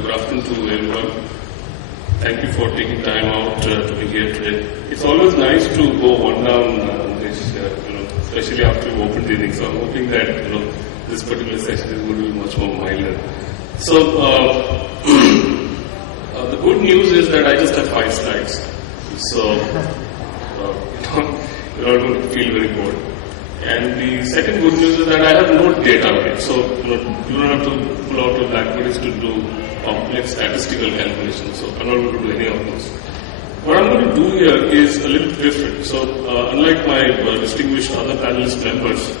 good afternoon to everyone. Thank you for taking time out to be here today. It's always nice to go one down this, especially after you open the evening. So I'm hoping that this particular session is going to be much more milder. So the good news is that I just have 5 slides. So you're all going to feel very bored. And the second good news is that I have no data on it. So you don't have to pull out your blackberries to do complex statistical calculations. So I'm not going to do any of those. What I'm going to do here is a little different. So unlike my distinguished other panelist members,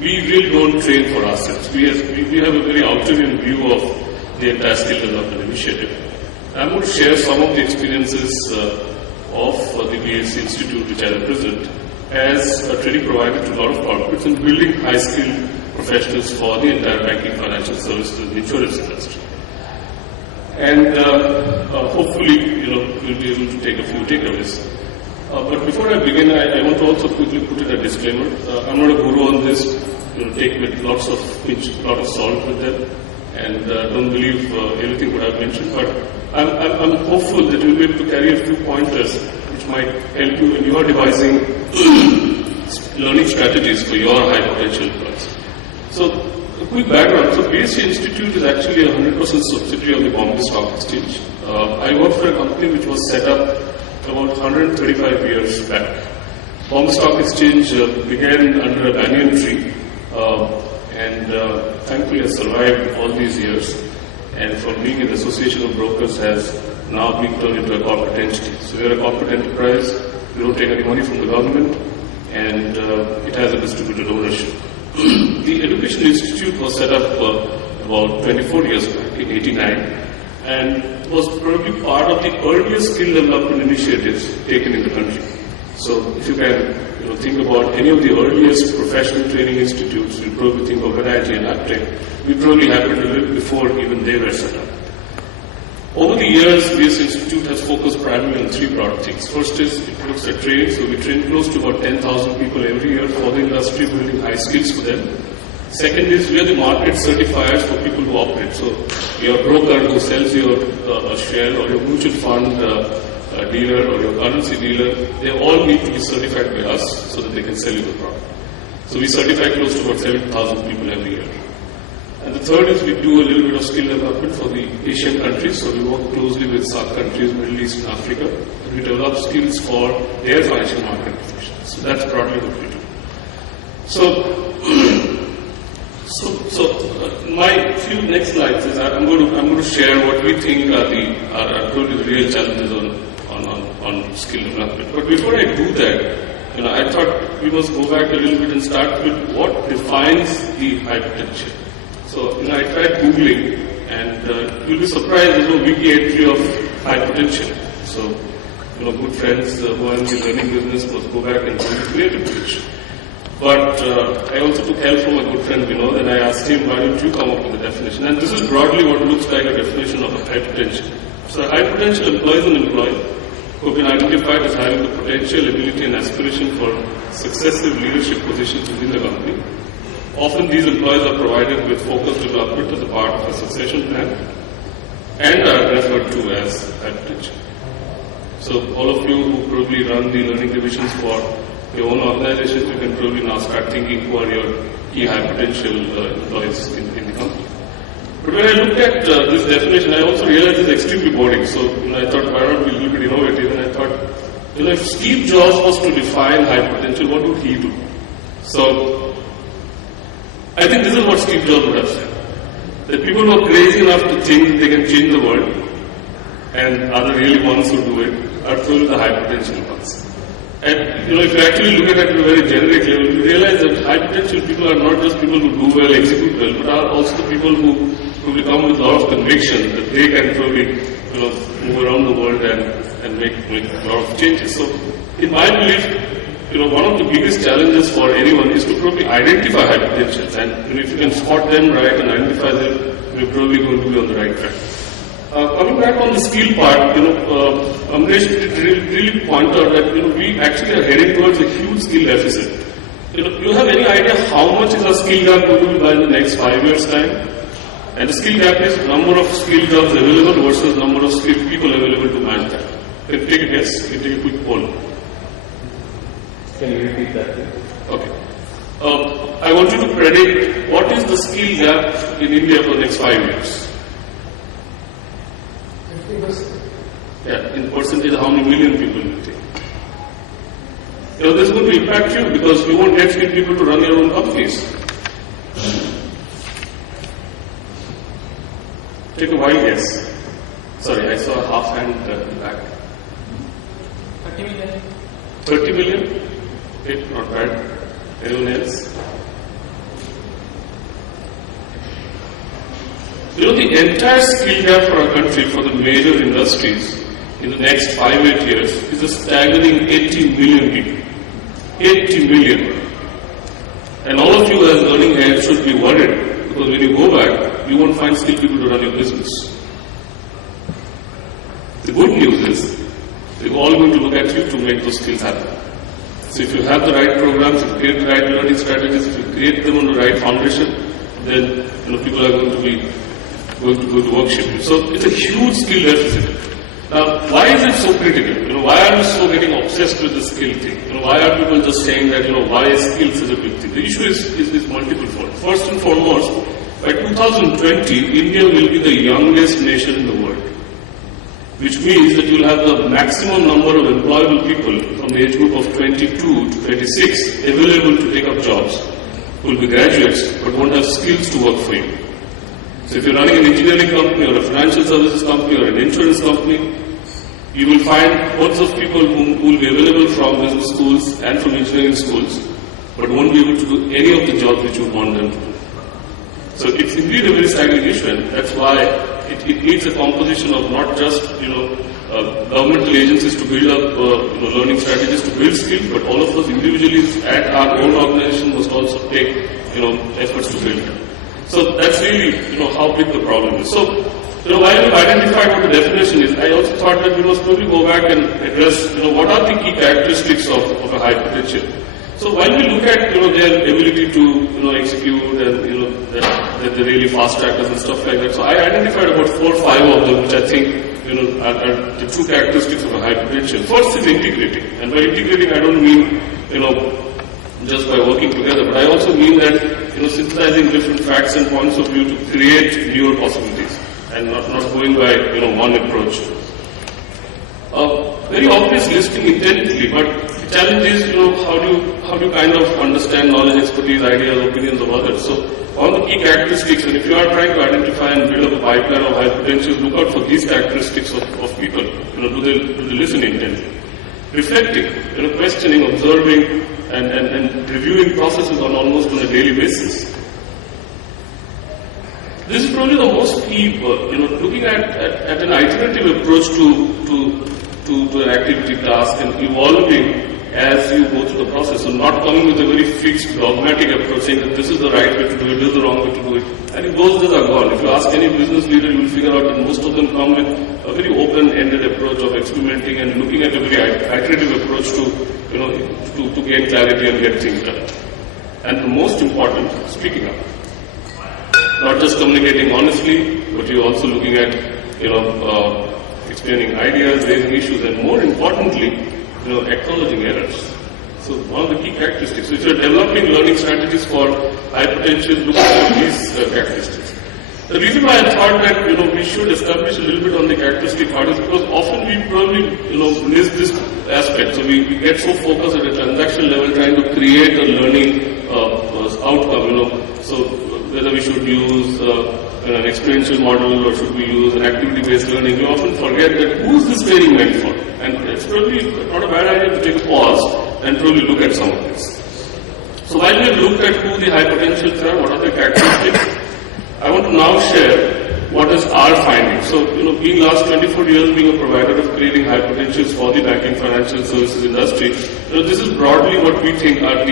we really don't train for ourselves. We have a very outer-in view of the entire skill development initiative. I'm going to share some of the experiences of the BSc Institute, which I represent, as a training provider to a lot of corporates in building high-skilled professionals for the entire banking, financial services, and insurance industry. And hopefully, we'll be able to take a few takeaways. But before I begin, I want to also quickly put in a disclaimer. I'm not a guru on this. Take with lots of salt with them, and don't believe anything what I've mentioned. But I'm hopeful that you'll be able to carry a few pointers which might help you when you are devising learning strategies for your high potential employees. So, a quick background. So, BSc Institute is actually a 100% subsidiary of the Bombay Stock Exchange. I work for a company which was set up about 135 years back. Bombay Stock Exchange began under a banyan tree and thankfully has survived all these years. And from being an association of brokers has now been turned into a corporate entity. So we are a corporate enterprise, we don't take any money from the government, and it has a distributed ownership. The Education Institute was set up about 24 years back, in 1989, and was probably part of the earliest skill development initiatives taken in the country. So if you can think about any of the earliest professional training institutes, you probably think of NIT and APTEC. We probably happened a little before even they were set up. Over the years, BSc Institute has focused primarily on 3 broad things. First is it looks at training, so we train close to about 10,000 people every year for the industry, building high skills for them. Second is we are the market certifiers for people who operate. So your broker who sells your share, or your mutual fund dealer, or your currency dealer, they all need to be certified by us so that they can sell you the product. So we certify close to about 7,000 people every year. And the third is we do a little bit of skill development for the Asian countries. So we work closely with SAARC countries, Middle East and Africa, and we develop skills for their financial market professionals. So that's broadly what we do. So my few next slides is I'm going to share what we think are probably the real challenges on skill development. But before I do that, I thought we must go back a little bit and start with what defines the high potential. So, I tried Googling, and you'll be surprised there's no wiki entry of high potential. So, good friends who are in the learning business must go back and create a page. But I also took help from a good friend Vinod, and I asked him, why don't you come up with a definition? And this is broadly what looks like a definition of a high potential. So, a high potential employee is an employee who have been identified as having the potential, ability, and aspiration for successive leadership positions within the company. Often these employees are provided with focused development as a part of a succession plan and are referred to as high potential. So all of you who probably run the learning divisions for your own organizations, you can probably now start thinking who are your key high potential employees in the company. But when I looked at this definition, I also realized it's extremely boring. So I thought, why not be a little bit innovative? And I thought, if Steve Jobs was to define high potential, what would he do? So I think this is what Steve Jobs would have said. That people who are crazy enough to think that they can change the world and are the really ones who do it are probably the high potential ones. And if you actually look at it at a very generic level, you realize that high potential people are not just people who do well, execute well, but are also the people who probably come with a lot of conviction that they can probably move around the world and make a lot of changes. So in my belief, one of the biggest challenges for anyone is to probably identify high potentials, and if you can spot them right and identify them, you're probably going to be on the right track. Coming back on the skill part, Amresh did really point out that we actually are heading towards a huge skill deficit. Do you have any idea how much is our skill gap going to be by the next 5 years' time? And the skill gap is number of skilled jobs available versus number of skilled people available to match that. Can you take a guess? Can you take a quick poll? Can you repeat that, please? Okay. I want you to predict what is the skill gap in India for the next 5 years. 50%. Yeah, in percentage, how many million people you think? This is going to impact you because you won't get skilled people to run your own companies. Take a wild guess. Sorry, I saw a half hand back. 30 million. 30 million? Okay, not bad. Anyone else? The entire skill gap for our country for the major industries in the next 5-8 years is a staggering 80 million people. 80 million. And all of you as learning heads should be worried because when you go back, you won't find skilled people to run your business. The good news is, they're all going to look at you to make those skills happen. So if you have the right programs, if you create the right learning strategies, if you create them on the right foundation, then people are going to worship you. So it's a huge skill deficit. Now, why is it so critical? Why are we so getting obsessed with the skill thing? Why are people just saying that, why is skill such a big thing? The issue is multiple fold. First and foremost, by 2020, India will be the youngest nation in the world, which means that you'll have the maximum number of employable people from the age group of 22 to 26 available to take up jobs who will be graduates but won't have skills to work for you. So if you're running an engineering company or a financial services company or an insurance company, you will find lots of people who will be available from business schools and from engineering schools but won't be able to do any of the jobs which you want them to do. So it's indeed a very staggering issue, and that's why it needs a composition of not just governmental agencies to build up learning strategies to build skills, but all of us individually at our own organization must also take efforts to build them. So that's really how big the problem is. So while we've identified what the definition is, I also thought that we must probably go back and address what are the key characteristics of a high potential. So while we look at their ability to execute and that they're really fast trackers and stuff like that, so I identified about 4 or 5 of them which I think are the true characteristics of a high potential. First is integrating, and by integrating I don't mean just by working together, but I also mean that synthesizing different facts and points of view to create newer possibilities and not going by one approach. Very obvious listing intently, but the challenge is how do you kind of understand knowledge, expertise, ideas, opinions of others. So all the key characteristics, and if you are trying to identify and build up a pipeline of high potentials, look out for these characteristics of people. Do they listen intently? Reflecting, questioning, observing, and reviewing processes on almost on a daily basis. This is probably the most key, looking at an iterative approach to an activity task and evolving as you go through the process. So not coming with a very fixed dogmatic approach saying that this is the right way to do it, this is the wrong way to do it. And if those days are gone, if you ask any business leader, you will figure out that most of them come with a very open-ended approach of experimenting and looking at a very iterative approach to gain clarity and get things done. And the most important, speaking up. Not just communicating honestly, but you're also looking at, explaining ideas, raising issues, and more importantly, acknowledging errors. So one of the key characteristics. So if you're developing learning strategies for high potential, look at these characteristics. The reason why I thought that we should establish a little bit on the characteristic part is because often we probably miss this aspect. So we get so focused at a transaction level trying to create a learning outcome. So whether we should use an experiential model or should we use an activity-based learning, we often forget that who's this training meant for? And it's probably not a bad idea to take a pause and probably look at some of this. So while we have looked at who the high potentials are, what are the characteristics, I want to now share what is our finding. So, being last 24 years being a provider of creating high potentials for the banking financial services industry, this is broadly what we think are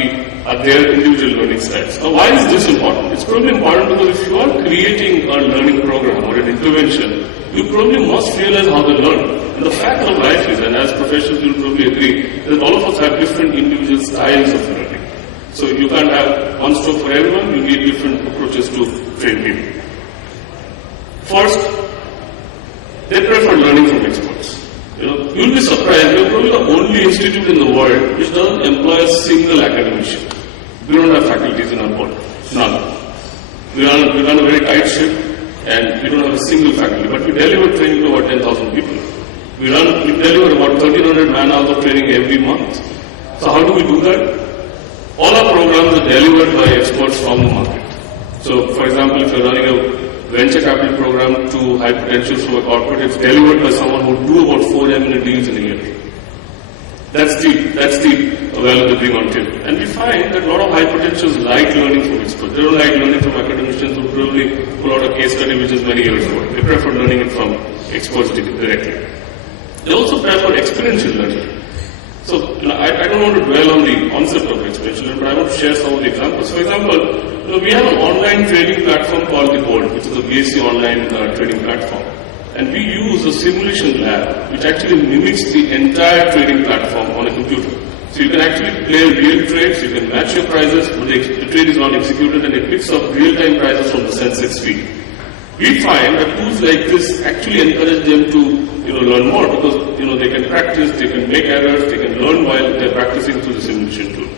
their individual learning styles. Now, why is this important? It's probably important because if you are creating a learning program or an intervention, you probably must realize how they learn. And the fact of life is, and as professionals you'll probably agree, that all of us have different individual styles of learning. So you can't have one stroke for everyone, you need different approaches to train people. First, they prefer learning from experts. You'll be surprised, we're probably the only institute in the world which doesn't employ a single academician. We don't have faculties in our board. None. We run a very tight ship and we don't have a single faculty, but we deliver training to about 10,000 people. We deliver about 1,300 man-hours of training every month. So how do we do that? All our programs are delivered by experts from the market. So for example, if you're running a venture capital program to high potentials from a corporate, it's delivered by someone who do about 4 M&A deals in a year. That's the value they bring on table. And we find that a lot of high potentials like learning from experts. They don't like learning from academicians who probably pull out a case study which is many years old. They prefer learning it from experts directly. They also prefer experiential learning. So, I don't want to dwell on the concept of experiential learning, but I want to share some of the examples. For example, we have an online training platform called The Board, which is a BSc online training platform. And we use a simulation lab, which actually mimics the entire trading platform on a computer. So you can actually play real trades, you can match your prices, but the trade is not executed and it picks up real-time prices from the Sensex feed. We find that tools like this actually encourage them to learn more because they can practice, they can make errors, they can learn while they're practicing through the simulation tool.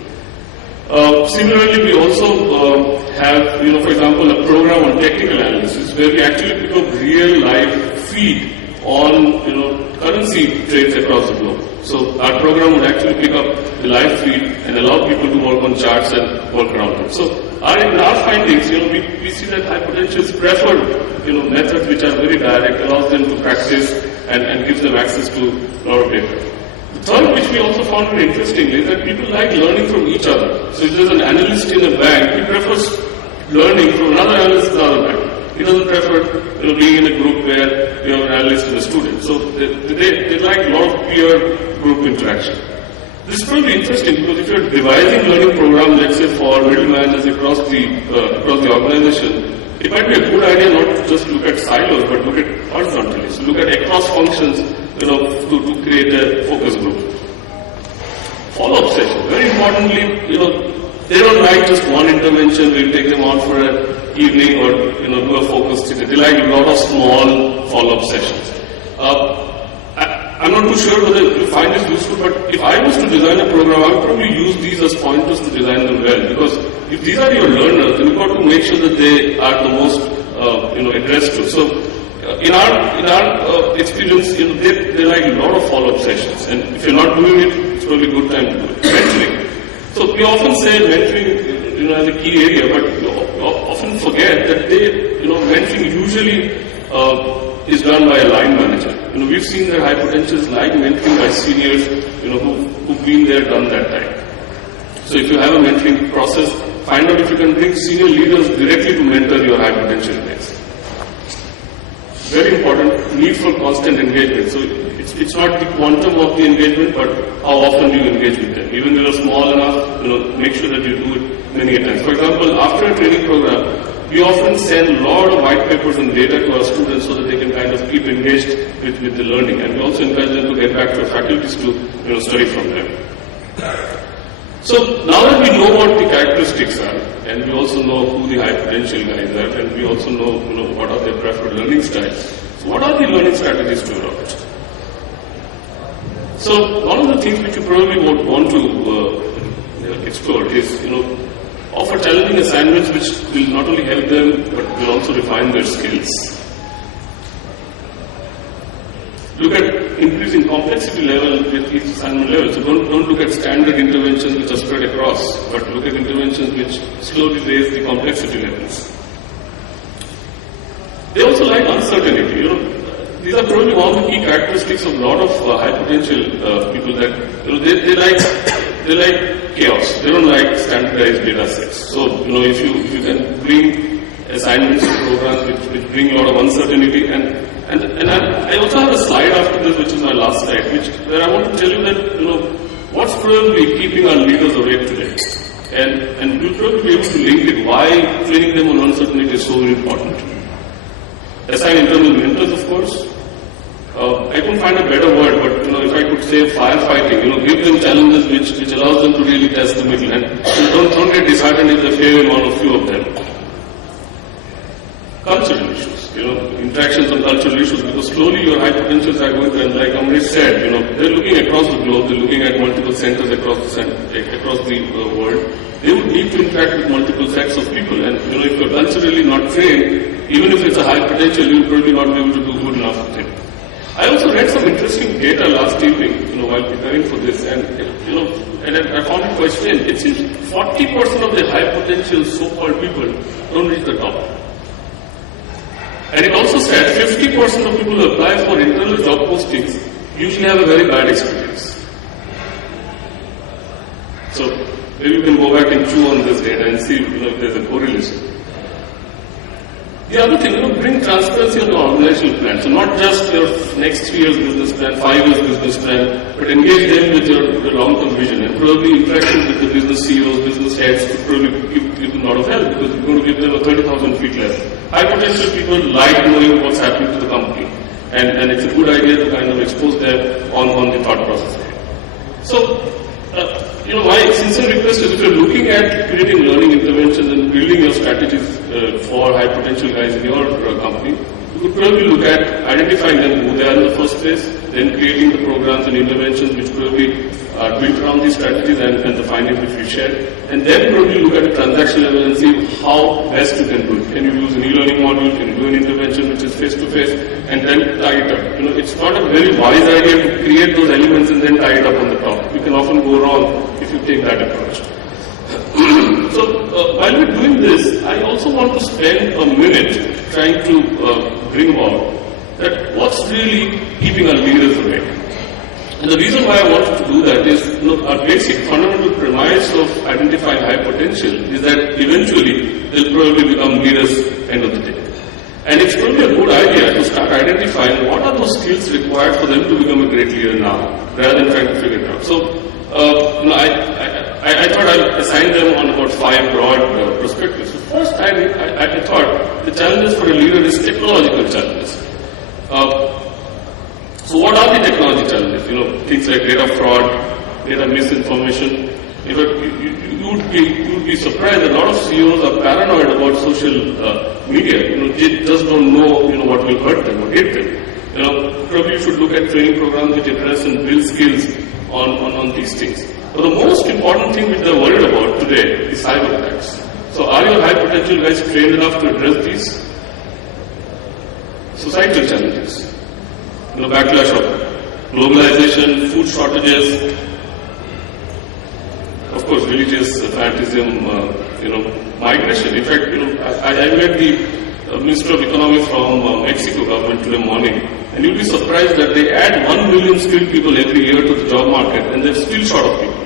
Similarly, we also have, for example, a program on technical analysis where we actually pick up real live feed on currency trades across the globe. So our program would actually pick up the live feed and allow people to work on charts and work around it. So in our findings, we see that high potentials prefer methods which are very direct, allows them to practice and gives them access to a lot of data. The third, which we also found very interesting, is that people like learning from each other. So if there's an analyst in a bank, he prefers learning from another analyst in another bank. He doesn't prefer being in a group where you have an analyst and a student. So they like a lot of peer group interaction. This is probably interesting because if you're devising learning programs, let's say for middle managers across the organization, it might be a good idea not to just look at silos, but look at horizontally. So look at across functions, to create a focus group. Follow-up session. Very importantly, they don't like just one intervention. We'll take them out for an evening or do a focus study. They like a lot of small follow-up sessions. I'm not too sure whether you find this useful, but if I was to design a program, I would probably use these as pointers to design them well. Because if these are your learners, then you've got to make sure that they are the most addressed to. So in our experience, they like a lot of follow-up sessions, and if you're not doing it, it's probably a good time to do it. Mentoring. So we often say mentoring, as a key area, but we often forget that mentoring usually is done by a line manager. We've seen that high potentials like mentoring by seniors, who've been there, done that time. So if you have a mentoring process, find out if you can bring senior leaders directly to mentor your high potential guys. Very important, need for constant engagement. So it's not the quantum of the engagement, but how often do you engage with them. Even when you're small enough, make sure that you do it many a times. For example, after a training program, we often send a lot of white papers and data to our students so that they can kind of keep engaged with the learning. And we also encourage them to get back to their faculties to study from them. So now that we know what the characteristics are, and we also know who the high potential guys are, and we also know, what are their preferred learning styles. So what are the learning strategies to adopt? So one of the things which you probably would want to explore is, offer challenging assignments which will not only help them, but will also refine their skills. Look at increasing complexity level with each assignment level. So don't look at standard interventions which are spread across, but look at interventions which slowly raise the complexity levels. They also like uncertainty. These are probably one of the key characteristics of a lot of high potential people that they like chaos. They don't like standardized data sets. So if you can bring assignments to programs which bring a lot of uncertainty and I also have a slide after this, which is my last slide, where I want to tell you that what's probably keeping our leaders awake today, and we'll probably be able to link it why training them on uncertainty is so important. Assign internal mentors, of course. I couldn't find a better word, but if I could say firefighting, give them challenges which allows them to really test the middle, and don't get disheartened if they fail in one or few of them. Cultural issues. interactions on cultural issues, because slowly your high potentials are going to, and like Amrish said, they're looking across the globe, they're looking at multiple centers across the world. They would need to interact with multiple sets of people, and if you're culturally not trained, even if it's a high potential, you'll probably not be able to do good enough with it. I also read some interesting data last evening, while preparing for this, and I found it quite strange. It seems 40% of the high potential so-called people don't reach the top. And it also said 50% of people who apply for internal job postings usually have a very bad experience. So maybe you can go back and chew on this data and see if there's a correlation. The other thing, bring transparency on the organizational plan. So not just your next 3 years business plan, 5 years business plan, but engage them with your long-term vision, and probably interaction with the business CEOs, business heads to probably give them a lot of help, because you're going to give them a 30,000 feet level. High potential people like knowing what's happening to the company, and it's a good idea to kind of expose them on the thought process. So, my sincere request is, if you're looking at creating learning interventions and building your strategies for high potential guys in your company, you could probably look at identifying them, who they are in the first place, then creating the programs and interventions which probably are built around these strategies and the findings which we shared, and then probably look at the transaction level and see how best you can do it. Can you use an e-learning module? Can you do an intervention which is face-to-face, and then tie it up? It's not a very wise idea to create those elements and then tie it up on the top. You can often go wrong if you take that approach. So while we're doing this, I also want to spend a minute trying to bring about that what's really keeping our leaders away. And the reason why I wanted to do that is, our basic fundamental premise of identifying high potential is that eventually they'll probably become leaders end of the day. And it's probably a good idea to start identifying what are those skills required for them to become a great leader now, rather than trying to figure it out. So, I thought I'd assign them on about 5 broad perspectives. So first, I thought the challenges for a leader is technological challenges. So what are the technology challenges? Things like data fraud, data misinformation. You would be surprised that a lot of CEOs are paranoid about social media. They just don't know, what will hurt them or hit them. Probably you should look at training programs which address and build skills on these things. But the most important thing which they're worried about today is cyber attacks. So are your high potential guys trained enough to address these societal challenges? Backlash of globalization, food shortages, of course, religious fanatism, migration. In fact, I met the Minister of Economy from Mexico government today morning, and you'll be surprised that they add 1 million skilled people every year to the job market, and they're still short of people.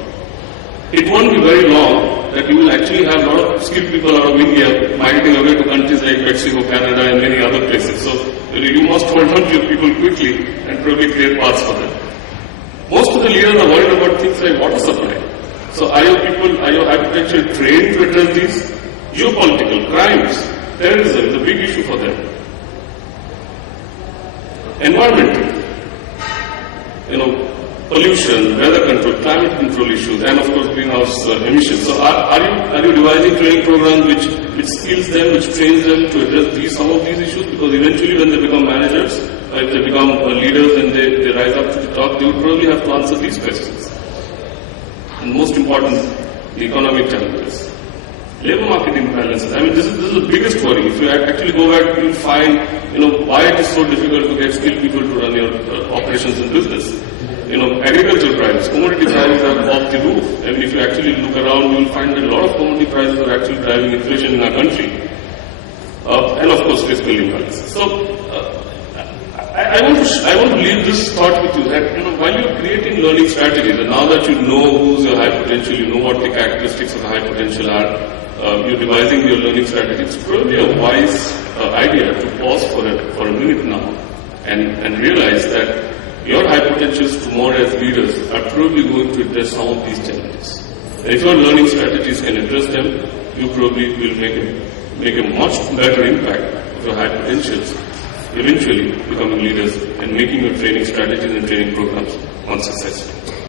It won't be very long that you will actually have a lot of skilled people out of India migrating away to countries like Mexico, Canada, and many other places. So you must hold on to your people quickly and probably create paths for them. Most of the leaders are worried about things like water supply. So are your high potential trained to address these? Geopolitical, crimes, terrorism is a big issue for them. Environmental, pollution, weather control, climate control issues, and of course greenhouse emissions. So are you devising training programs which skills them, which trains them to address some of these issues? Because eventually when they become managers, if they become leaders and they rise up to the top, they would probably have to answer these questions. And most important, the economic challenges. Labor market imbalances. This is the biggest worry. If you actually go back, you'll find, why it is so difficult to get skilled people to run your operations and business. Agricultural prices, commodity prices are off the roof. If you actually look around, you'll find that a lot of commodity prices are actually driving inflation in our country. And of course, fiscal imbalances. So, I want to leave this thought with you that, while you're creating learning strategies, and now that you know who's your high potential, you know what the characteristics of high potential are, you're devising your learning strategy, it's probably a wise idea to pause for a minute now and realize that your high potentials tomorrow as leaders are probably going to address some of these challenges. And if your learning strategies can address them, you probably will make a much better impact of your high potentials, eventually becoming leaders and making your training strategies and training programs unsuccessful.